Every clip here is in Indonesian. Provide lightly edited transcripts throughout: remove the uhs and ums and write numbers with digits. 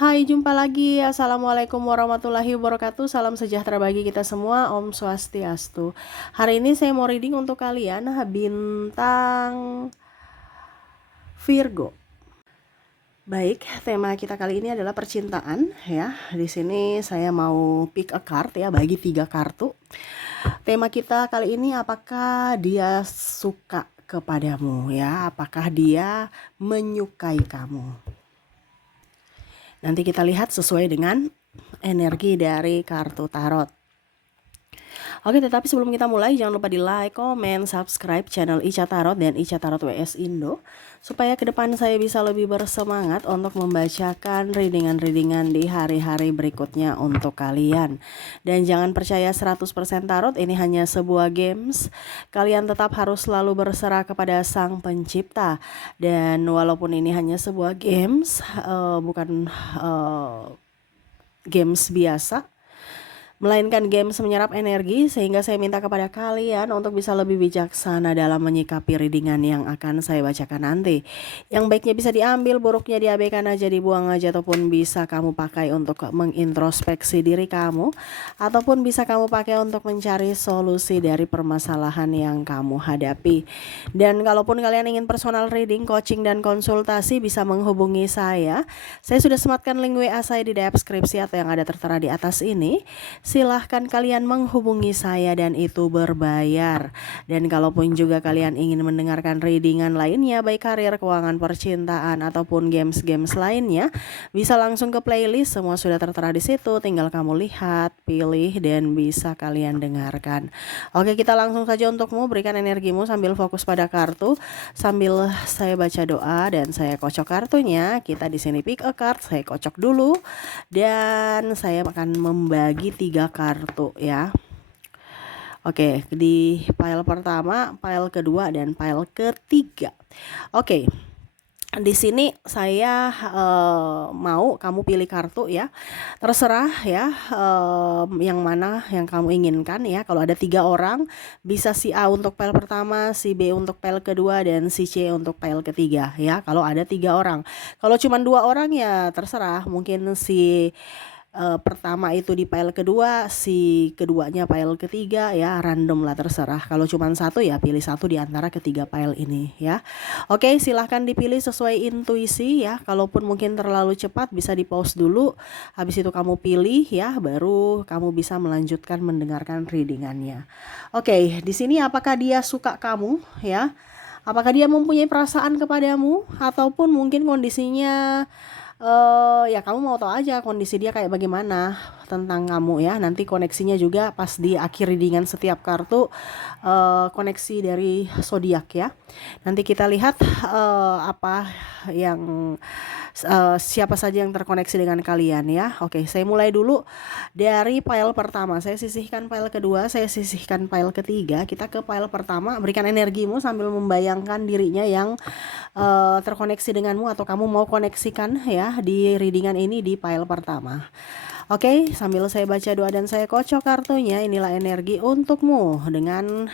Hai, jumpa lagi. Assalamualaikum warahmatullahi wabarakatuh. Salam sejahtera bagi kita semua. Om Swastiastu. Hari ini saya mau reading untuk kalian bintang Virgo. Baik, tema kita kali ini adalah percintaan ya. Di sini saya mau pick a card ya, bagi 3 kartu. Tema kita kali ini, apakah dia suka kepadamu ya? Apakah dia menyukai kamu? Nanti kita lihat sesuai dengan energi dari kartu tarot. Oke, tetapi sebelum kita mulai, jangan lupa di like, comment, subscribe channel Ica Tarot dan Ica Tarot WS Indo, supaya ke depan saya bisa lebih bersemangat untuk membacakan readingan-readingan di hari-hari berikutnya untuk kalian. Dan jangan percaya 100% tarot, ini hanya sebuah games. Kalian tetap harus selalu berserah kepada Sang Pencipta. Dan walaupun ini hanya sebuah games, bukan games biasa, melainkan games menyerap energi, sehingga saya minta kepada kalian untuk bisa lebih bijaksana dalam menyikapi readingan yang akan saya bacakan nanti. Yang baiknya bisa diambil, buruknya diabaikan aja, dibuang aja, ataupun bisa kamu pakai untuk mengintrospeksi diri kamu, ataupun bisa kamu pakai untuk mencari solusi dari permasalahan yang kamu hadapi. Dan kalaupun kalian ingin personal reading, coaching, dan konsultasi, bisa menghubungi saya. Saya sudah sematkan link WA saya di deskripsi atau yang ada tertera di atas ini. Silahkan kalian menghubungi saya dan itu berbayar. Dan kalaupun juga kalian ingin mendengarkan readingan lainnya, baik karir, keuangan, percintaan, ataupun games-games lainnya, bisa langsung ke playlist, semua sudah tertera di situ. Tinggal kamu lihat, pilih, dan bisa kalian dengarkan. Oke, kita langsung saja untukmu, berikan energimu sambil fokus pada kartu, sambil saya baca doa dan saya kocok kartunya. Kita di sini pick a card, saya kocok dulu, dan saya akan membagi 3 kartu ya. Oke, di pile pertama, pile kedua, dan pile ketiga. Oke, di sini saya mau kamu pilih kartu ya, terserah ya, yang mana yang kamu inginkan ya. Kalau ada 3 orang, bisa si A untuk pile pertama, si B untuk pile kedua, dan si C untuk pile ketiga ya. Kalau ada 3 orang, kalau cuma 2 orang ya terserah, mungkin si pertama itu di pile kedua, si keduanya pile ketiga ya, random lah, terserah. Kalau cuma satu ya pilih satu di antara ketiga pile ini ya. Oke, silahkan dipilih sesuai intuisi ya. Kalaupun mungkin terlalu cepat, bisa di pause dulu, habis itu kamu pilih ya, baru kamu bisa melanjutkan mendengarkan readingannya. Oke, di sini apakah dia suka kamu ya? Apakah dia mempunyai perasaan kepadamu, ataupun mungkin kondisinya ya kamu mau tahu aja kondisi dia kayak bagaimana tentang kamu ya. Nanti koneksinya juga pas di akhir readingan setiap kartu, koneksi dari zodiak ya. Nanti kita lihat apa yang siapa saja yang terkoneksi dengan kalian ya. Oke, saya mulai dulu dari pile pertama. Saya sisihkan pile kedua, saya sisihkan pile ketiga. Kita ke pile pertama, berikan energimu sambil membayangkan dirinya yang terkoneksi denganmu, atau kamu mau koneksikan ya di readingan ini di pile pertama. Oke, sambil saya baca doa dan saya kocok kartunya, inilah energi untukmu dengan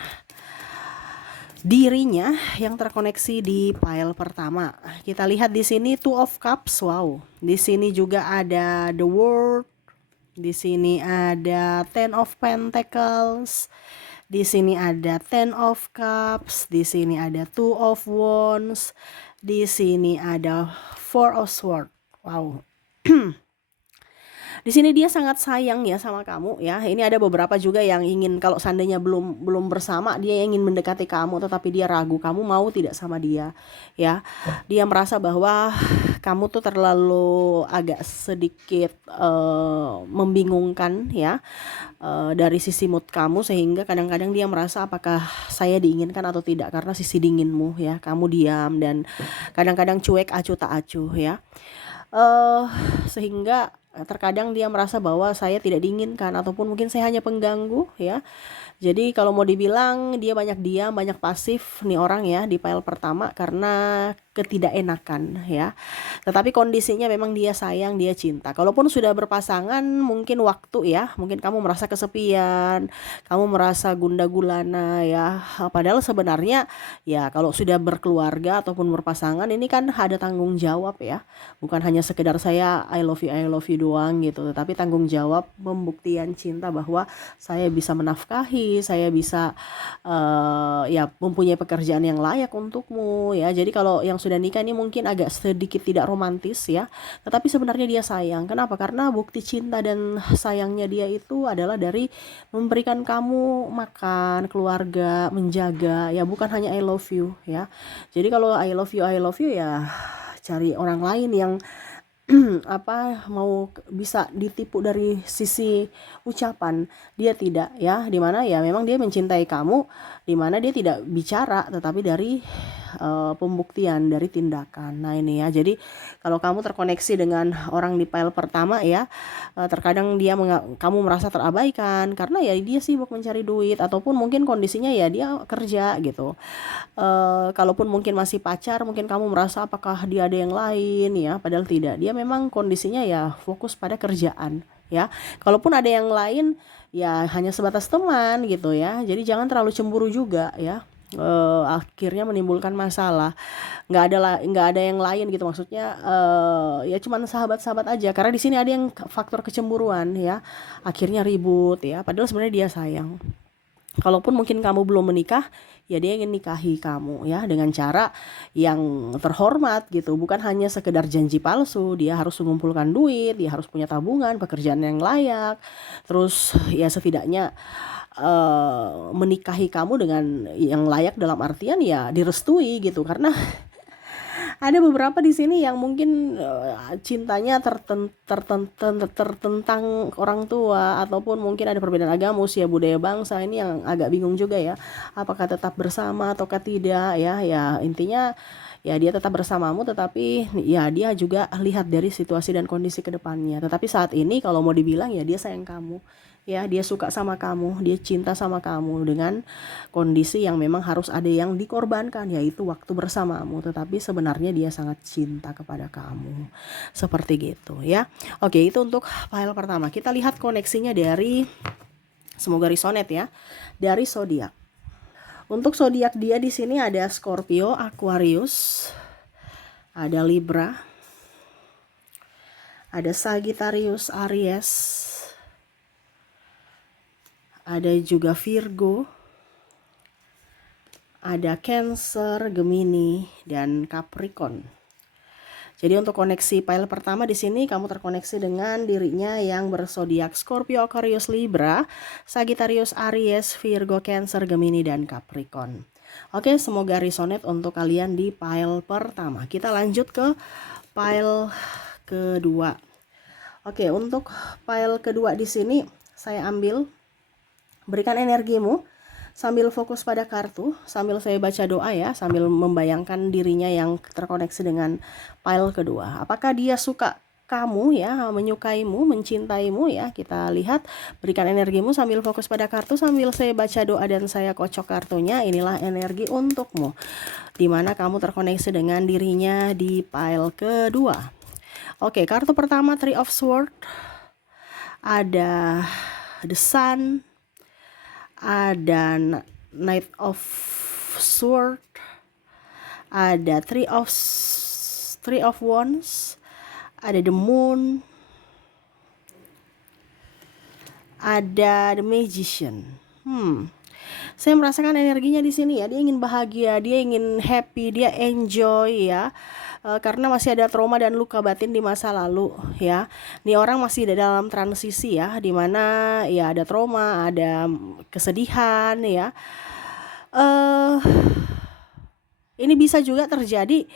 dirinya yang terkoneksi di pile pertama. Kita lihat di sini Two of Cups. Wow. Di sini juga ada The World. Di sini ada Ten of Pentacles. Di sini ada Ten of Cups. Di sini ada Two of Wands. Di sini ada Four of Swords. Wow. Di sini dia sangat sayang ya sama kamu ya. Ini ada beberapa juga yang ingin, kalau seandainya belum bersama, dia ingin mendekati kamu, tetapi dia ragu kamu mau tidak sama dia ya. Dia merasa bahwa kamu tuh terlalu agak sedikit membingungkan ya, dari sisi mood kamu, sehingga kadang-kadang dia merasa apakah saya diinginkan atau tidak, karena sisi dinginmu ya. Kamu diam dan kadang-kadang cuek, acuh tak acuh ya. Sehingga terkadang dia merasa bahwa saya tidak diinginkan ataupun mungkin saya hanya pengganggu ya. Jadi kalau mau dibilang dia banyak diam, banyak pasif nih orang ya di file pertama karena ketidakenakan ya. Tetapi kondisinya memang dia sayang, dia cinta. Kalaupun sudah berpasangan mungkin waktu ya, mungkin kamu merasa kesepian, kamu merasa gundah gulana ya. Padahal sebenarnya ya kalau sudah berkeluarga ataupun berpasangan ini kan ada tanggung jawab ya. Bukan hanya sekedar saya I love you doang gitu, tetapi tanggung jawab pembuktian cinta bahwa saya bisa menafkahi, saya bisa ya mempunyai pekerjaan yang layak untukmu ya. Jadi kalau yang sudah nikah ini mungkin agak sedikit tidak romantis ya, tetapi sebenarnya dia sayang. Kenapa? Karena bukti cinta dan sayangnya dia itu adalah dari memberikan kamu makan, keluarga, menjaga ya, bukan hanya I love you ya. Jadi kalau I love you ya cari orang lain yang mau bisa ditipu dari sisi ucapan. Dia tidak ya, dimana ya memang dia mencintai kamu, dimana dia tidak bicara tetapi dari pembuktian, dari tindakan. Nah ini ya, jadi kalau kamu terkoneksi dengan orang di file pertama ya, terkadang kamu merasa terabaikan karena ya dia sibuk mencari duit ataupun mungkin kondisinya ya dia kerja gitu. Kalaupun mungkin masih pacar, mungkin kamu merasa apakah dia ada yang lain ya, padahal tidak. Dia memang kondisinya ya fokus pada kerjaan ya. Kalaupun ada yang lain ya hanya sebatas teman gitu ya. Jadi jangan terlalu cemburu juga ya. Akhirnya menimbulkan masalah. Nggak ada yang lain gitu, maksudnya ya cuman sahabat-sahabat aja, karena di sini ada yang faktor kecemburuan ya, akhirnya ribut ya, padahal sebenarnya dia sayang. Kalaupun mungkin kamu belum menikah, ya dia ingin nikahi kamu ya dengan cara yang terhormat gitu, bukan hanya sekedar janji palsu. Dia harus mengumpulkan duit, dia harus punya tabungan, pekerjaan yang layak, terus ya setidaknya menikahi kamu dengan yang layak dalam artian ya direstui gitu. Karena ada beberapa di sini yang mungkin cintanya tertentang orang tua, ataupun mungkin ada perbedaan agama, usia, budaya, bangsa. Ini yang agak bingung juga ya, apakah tetap bersama ataukah tidak ya. Ya intinya ya dia tetap bersamamu, tetapi ya dia juga lihat dari situasi dan kondisi kedepannya. Tetapi saat ini kalau mau dibilang ya dia sayang kamu ya, dia suka sama kamu, dia cinta sama kamu dengan kondisi yang memang harus ada yang dikorbankan, yaitu waktu bersamamu. Tetapi sebenarnya dia sangat cinta kepada kamu, seperti gitu ya. Oke, itu untuk file pertama. Kita lihat koneksinya dari, semoga resonate ya, dari zodiak. Untuk zodiak dia di sini ada Scorpio, Aquarius, ada Libra, ada Sagittarius, Aries, ada juga Virgo, ada Cancer, Gemini, dan Capricorn. Jadi untuk koneksi file pertama di sini kamu terkoneksi dengan dirinya yang berzodiak Scorpio, Aquarius, Libra, Sagittarius, Aries, Virgo, Cancer, Gemini, dan Capricorn. Oke, semoga resonate untuk kalian di file pertama. Kita lanjut ke file kedua. Oke, untuk file kedua di sini saya ambil, berikan energimu sambil fokus pada kartu, sambil saya baca doa ya, sambil membayangkan dirinya yang terkoneksi dengan file kedua. Apakah dia suka kamu ya, menyukaimu, mencintaimu ya. Kita lihat, berikan energimu sambil fokus pada kartu, sambil saya baca doa dan saya kocok kartunya. Inilah energi untukmu, dimana kamu terkoneksi dengan dirinya di file kedua. Oke, kartu pertama Three of Swords, ada The Sun, ada Knight of Sword, ada Three of Wands, ada The Moon, ada The Magician. Saya merasakan energinya di sini ya. Dia ingin bahagia, dia ingin happy, dia enjoy ya. Karena masih ada trauma dan luka batin di masa lalu ya. Ini orang masih dalam transisi ya, dimana ya ada trauma, ada kesedihan ya. Ini bisa juga terjadi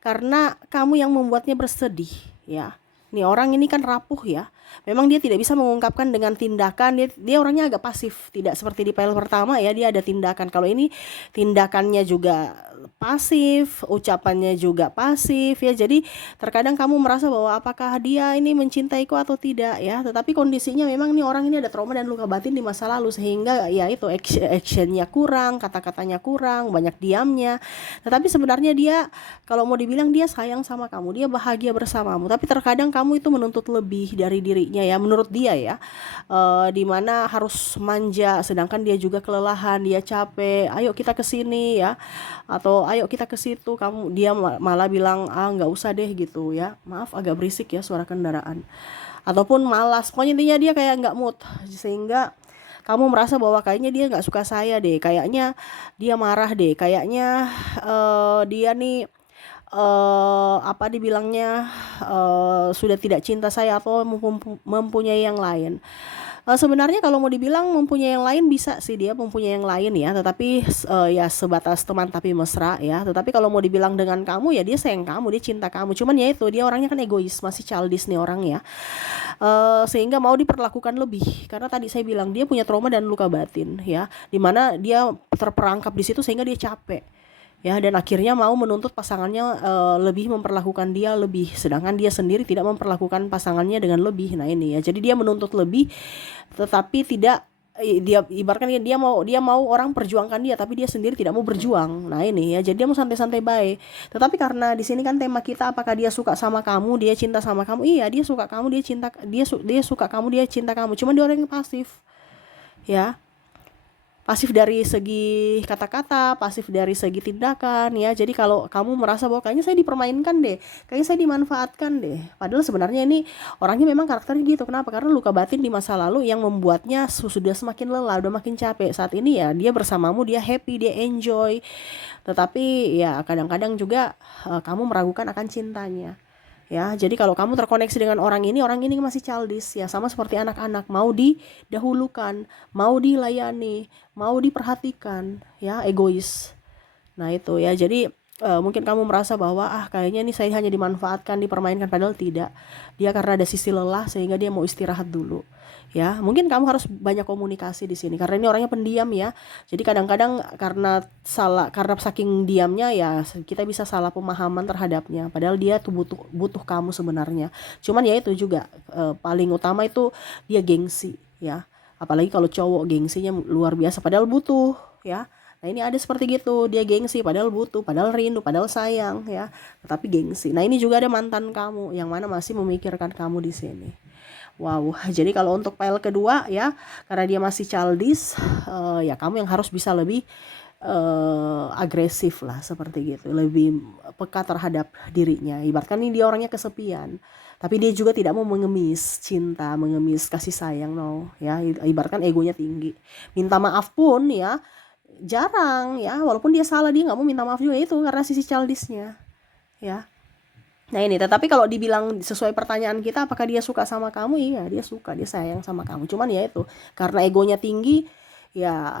karena kamu yang membuatnya bersedih ya. Nih orang ini kan rapuh ya, Memang dia tidak bisa mengungkapkan dengan tindakan, dia orangnya agak pasif, tidak seperti di file pertama ya, dia ada tindakan. Kalau ini tindakannya juga pasif, ucapannya juga pasif ya. Jadi terkadang kamu merasa bahwa apakah dia ini mencintaiku atau tidak ya. Tetapi kondisinya memang nih orang ini ada trauma dan luka batin di masa lalu, sehingga ya itu actionnya kurang, kata-katanya kurang, banyak diamnya. Tetapi sebenarnya dia, kalau mau dibilang, dia sayang sama kamu, dia bahagia bersamamu. Tapi terkadang kamu itu menuntut lebih dari dirinya ya, menurut dia ya. Dimana harus manja, sedangkan dia juga kelelahan, dia capek. Ayo kita ke sini ya, atau ayo kita ke situ. Dia malah bilang ah nggak usah deh gitu ya. Maaf agak berisik ya suara kendaraan. Ataupun malas. Pokoknya intinya dia kayak nggak mood, sehingga kamu merasa bahwa kayaknya dia nggak suka saya deh, kayaknya dia marah deh, kayaknya dia nih apa dibilangnya, sudah tidak cinta saya atau mempunyai yang lain. Sebenarnya kalau mau dibilang mempunyai yang lain, bisa sih dia mempunyai yang lain ya, tetapi ya sebatas teman tapi mesra ya. Tetapi kalau mau dibilang dengan kamu, ya dia sayang kamu, dia cinta kamu. Cuman ya itu, dia orangnya kan egois, masih childish nih orang ya. Sehingga mau diperlakukan lebih, karena tadi saya bilang dia punya trauma dan luka batin ya, dimana dia terperangkap di situ sehingga dia capek ya, dan akhirnya mau menuntut pasangannya lebih memperlakukan dia lebih, sedangkan dia sendiri tidak memperlakukan pasangannya dengan lebih. Nah ini ya, jadi dia menuntut lebih tetapi tidak, dia ibaratkan dia mau orang perjuangkan dia, tapi dia sendiri tidak mau berjuang. Nah ini ya, jadi dia mau santai-santai baik. Tetapi karena di sini kan tema kita, apakah dia suka sama kamu, dia cinta sama kamu. Iya, dia suka kamu, dia suka kamu, dia cinta kamu. Cuman dia orang yang pasif ya, pasif dari segi kata-kata, pasif dari segi tindakan ya. Jadi kalau kamu merasa bahwa kayaknya saya dipermainkan deh, kayaknya saya dimanfaatkan deh, padahal sebenarnya ini orangnya memang karakternya gitu. Kenapa? Karena luka batin di masa lalu yang membuatnya sudah semakin lelah, udah makin capek. Saat ini ya dia bersamamu, dia happy, dia enjoy. Tetapi ya kadang-kadang juga kamu meragukan akan cintanya. Ya, jadi kalau kamu terkoneksi dengan orang ini masih childish ya, sama seperti anak-anak, mau didahulukan, mau dilayani, mau diperhatikan, ya egois. Nah itu ya, jadi mungkin kamu merasa bahwa kayaknya ini saya hanya dimanfaatkan, dipermainkan, padahal tidak. Dia karena ada sisi lelah sehingga dia mau istirahat dulu. Ya, mungkin kamu harus banyak komunikasi di sini karena ini orangnya pendiam ya. Jadi kadang-kadang karena saking diamnya ya, kita bisa salah pemahaman terhadapnya. Padahal dia tuh butuh kamu sebenarnya. Cuman ya itu juga paling utama itu dia gengsi ya. Apalagi kalau cowok, gengsinya luar biasa padahal butuh ya. Nah ini ada seperti gitu, dia gengsi padahal butuh, padahal rindu, padahal sayang ya, tetapi gengsi. Nah ini juga ada mantan kamu yang mana masih memikirkan kamu di sini. Wow, jadi kalau untuk file kedua ya, karena dia masih childish, ya kamu yang harus bisa lebih agresif lah seperti gitu, lebih peka terhadap dirinya. Ibaratkan ini dia orangnya kesepian, tapi dia juga tidak mau mengemis cinta, mengemis kasih sayang, no ya. Ibaratkan egonya tinggi, minta maaf pun ya jarang ya, walaupun dia salah dia nggak mau minta maaf juga, itu karena sisi childishnya ya. Nah ini, tetapi kalau dibilang sesuai pertanyaan kita, apakah dia suka sama kamu? Iya, dia suka, dia sayang sama kamu. Cuman ya itu, karena egonya tinggi, ya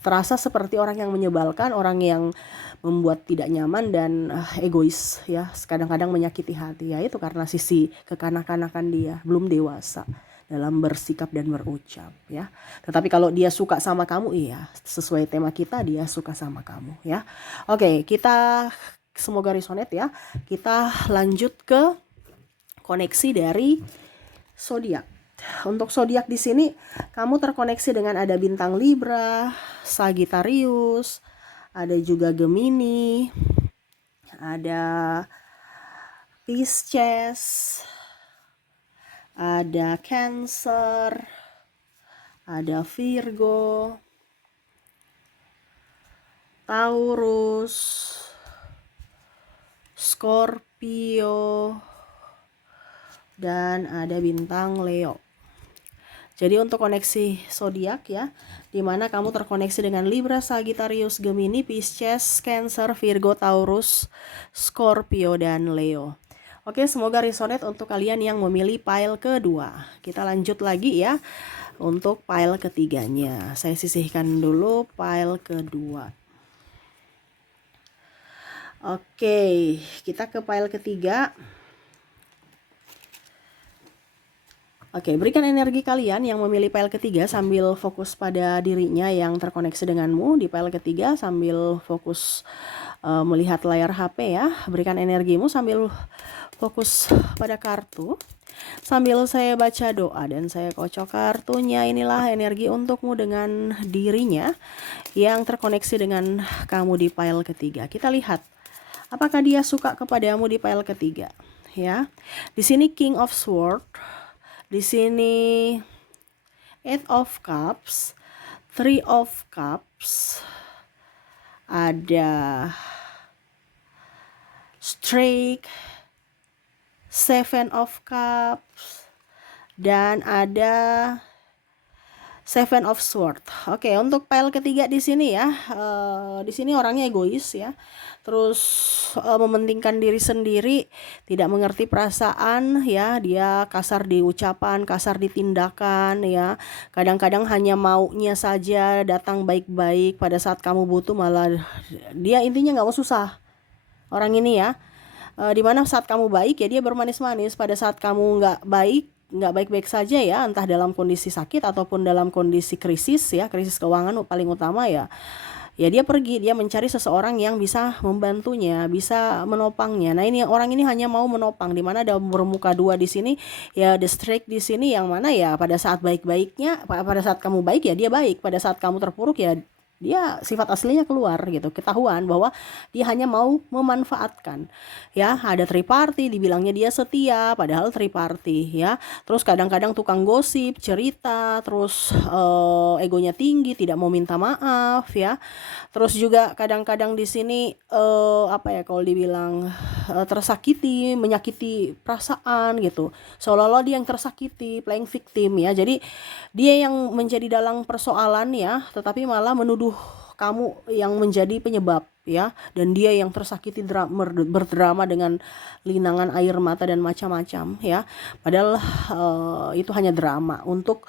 terasa seperti orang yang menyebalkan, orang yang membuat tidak nyaman dan egois ya, kadang-kadang menyakiti hati. Ya itu karena sisi kekanak-kanakan dia, belum dewasa dalam bersikap dan berucap ya. Tetapi kalau dia suka sama kamu, iya, sesuai tema kita, dia suka sama kamu ya. Oke, kita semoga resonate ya. Kita lanjut ke koneksi dari zodiak. Untuk zodiak di sini kamu terkoneksi dengan ada bintang Libra, Sagittarius, ada juga Gemini, ada Pisces, ada Cancer, ada Virgo, Taurus, Scorpio, dan ada bintang Leo. Jadi untuk koneksi zodiak ya, dimana kamu terkoneksi dengan Libra, Sagittarius, Gemini, Pisces, Cancer, Virgo, Taurus, Scorpio, dan Leo. Oke, semoga resonate untuk kalian yang memilih pile kedua. Kita lanjut lagi ya untuk pile ketiganya. Saya sisihkan dulu pile kedua. Oke, kita ke pile ketiga. Oke, berikan energi kalian yang memilih pile ketiga sambil fokus pada dirinya yang terkoneksi denganmu di pile ketiga sambil fokus melihat layar HP ya. Berikan energimu sambil fokus pada kartu. Sambil saya baca doa dan saya kocok kartunya, inilah energi untukmu dengan dirinya yang terkoneksi dengan kamu di pile ketiga. Kita lihat apakah dia suka kepadamu di pile ketiga, ya. Di sini King of Swords, di sini Eight of Cups, Three of Cups, ada Strike, Seven of Cups, dan ada Seven of Swords. Oke, untuk pile ketiga di sini ya, di sini orangnya egois ya, terus mementingkan diri sendiri, tidak mengerti perasaan ya, dia kasar di ucapan, kasar di tindakan ya, kadang-kadang hanya maunya saja datang baik-baik, pada saat kamu butuh malah dia intinya nggak mau susah. Orang ini ya, dimana saat kamu baik ya dia bermanis-manis, pada saat kamu nggak baik-baik saja ya, entah dalam kondisi sakit ataupun dalam kondisi krisis ya, krisis keuangan paling utama ya, dia pergi, dia mencari seseorang yang bisa membantunya, bisa menopangnya. Nah ini orang ini hanya mau menopang, dimana ada bermuka dua di sini ya, the strike di sini, yang mana ya pada saat baik-baiknya, pada saat kamu baik ya dia baik, pada saat kamu terpuruk ya dia sifat aslinya keluar gitu, ketahuan bahwa dia hanya mau memanfaatkan ya. Ada triparty, dibilangnya dia setia padahal triparty ya. Terus kadang-kadang tukang gosip, cerita, terus egonya tinggi, tidak mau minta maaf ya. Terus juga kadang-kadang di sini apa ya kalau dibilang tersakiti, menyakiti perasaan gitu, seolah-olah dia yang tersakiti, playing victim ya. Jadi dia yang menjadi dalang persoalan ya, tetapi malah menuduh kamu yang menjadi penyebab ya, dan dia yang tersakiti, berdrama dengan linangan air mata dan macam-macam ya. Padahal itu hanya drama untuk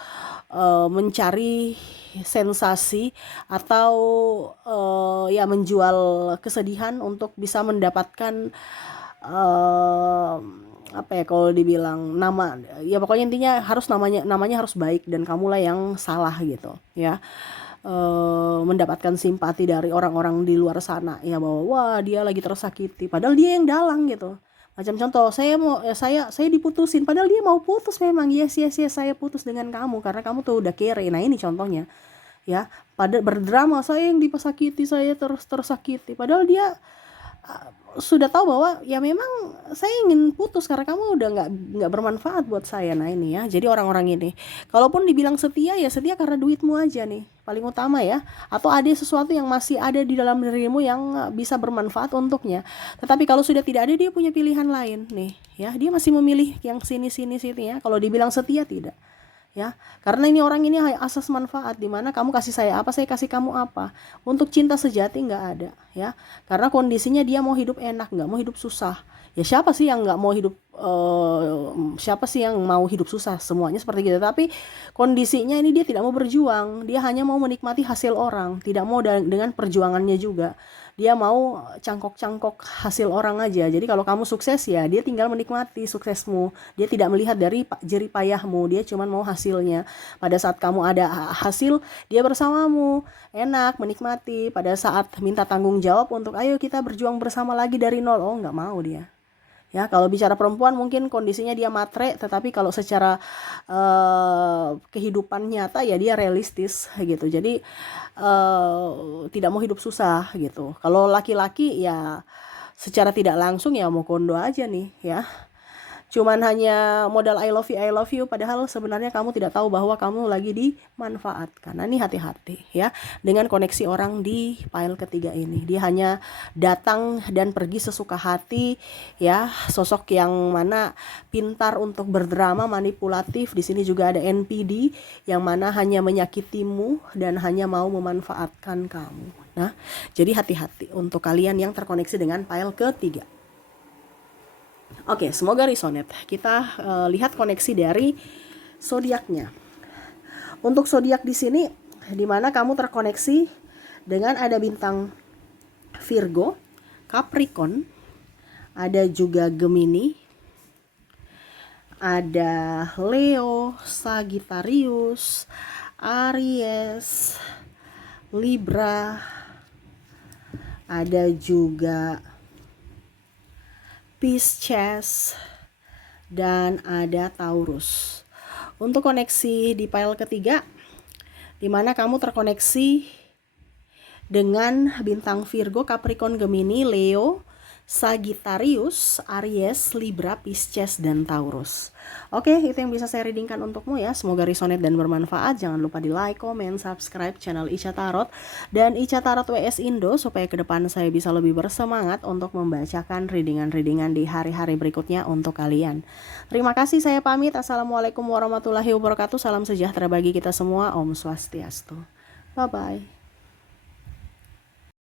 mencari sensasi atau ya menjual kesedihan untuk bisa mendapatkan apa ya kalau dibilang nama ya, pokoknya intinya harus namanya harus baik dan kamulah yang salah gitu ya. Mendapatkan simpati dari orang-orang di luar sana ya, bahwa wah dia lagi tersakiti padahal dia yang dalang gitu. Macam contoh, saya diputusin padahal dia mau putus, memang yes saya putus dengan kamu karena kamu tuh udah kere. Nah ini contohnya ya, pada berdrama saya yang dipesakiti, saya tersakiti padahal dia sudah tahu bahwa ya memang saya ingin putus karena kamu udah nggak bermanfaat buat saya. Nah ini ya, jadi orang-orang ini kalaupun dibilang setia ya setia karena duitmu aja nih paling utama ya, atau ada sesuatu yang masih ada di dalam dirimu yang bisa bermanfaat untuknya. Tetapi kalau sudah tidak ada, dia punya pilihan lain nih ya, dia masih memilih yang sini ya. Kalau dibilang setia tidak ya, karena ini orang ini asas manfaat, dimana kamu kasih saya apa, saya kasih kamu apa. Untuk cinta sejati nggak ada ya, karena kondisinya dia mau hidup enak, nggak mau hidup susah ya. Siapa sih yang nggak mau hidup siapa sih yang mau hidup susah, semuanya seperti gitu. Tapi kondisinya ini dia tidak mau berjuang, dia hanya mau menikmati hasil orang, tidak mau dengan perjuangannya juga. Dia mau cangkok-cangkok hasil orang aja. Jadi kalau kamu sukses ya dia tinggal menikmati suksesmu, dia tidak melihat dari jerih payahmu, dia cuma mau hasilnya. Pada saat kamu ada hasil, dia bersamamu, enak, menikmati. Pada saat minta tanggung jawab untuk ayo kita berjuang bersama lagi dari nol, oh nggak mau dia ya. Kalau bicara perempuan mungkin kondisinya dia matre, tetapi kalau secara kehidupan nyata ya dia realistis gitu. Jadi tidak mau hidup susah gitu. Kalau laki-laki ya secara tidak langsung ya mau kondo aja nih ya, cuman hanya modal I love you padahal sebenarnya kamu tidak tahu bahwa kamu lagi dimanfaatkan. Nah ini hati-hati ya dengan koneksi orang di pile ketiga ini. Dia hanya datang dan pergi sesuka hati ya, sosok yang mana pintar untuk berdrama, manipulatif. Di sini juga ada NPD yang mana hanya menyakitimu dan hanya mau memanfaatkan kamu. Nah jadi hati-hati untuk kalian yang terkoneksi dengan pile ketiga. Oke, semoga resonate. Kita lihat koneksi dari zodiaknya. Untuk zodiak di sini, di mana kamu terkoneksi dengan ada bintang Virgo, Capricorn, ada juga Gemini, ada Leo, Sagittarius, Aries, Libra, ada juga Pisces, dan ada Taurus. Untuk koneksi di pile ketiga, di mana kamu terkoneksi dengan bintang Virgo, Capricorn, Gemini, Leo, Sagittarius, Aries, Libra, Pisces, dan Taurus. Oke, itu yang bisa saya readingkan untukmu ya. Semoga resonate dan bermanfaat. Jangan lupa di like, comment, subscribe channel Ica Tarot dan Ica Tarot WS Indo supaya ke depan saya bisa lebih bersemangat untuk membacakan readingan-readingan di hari-hari berikutnya untuk kalian. Terima kasih, saya pamit. Assalamualaikum warahmatullahi wabarakatuh. Salam sejahtera bagi kita semua. Om Swastiastu. Bye-bye.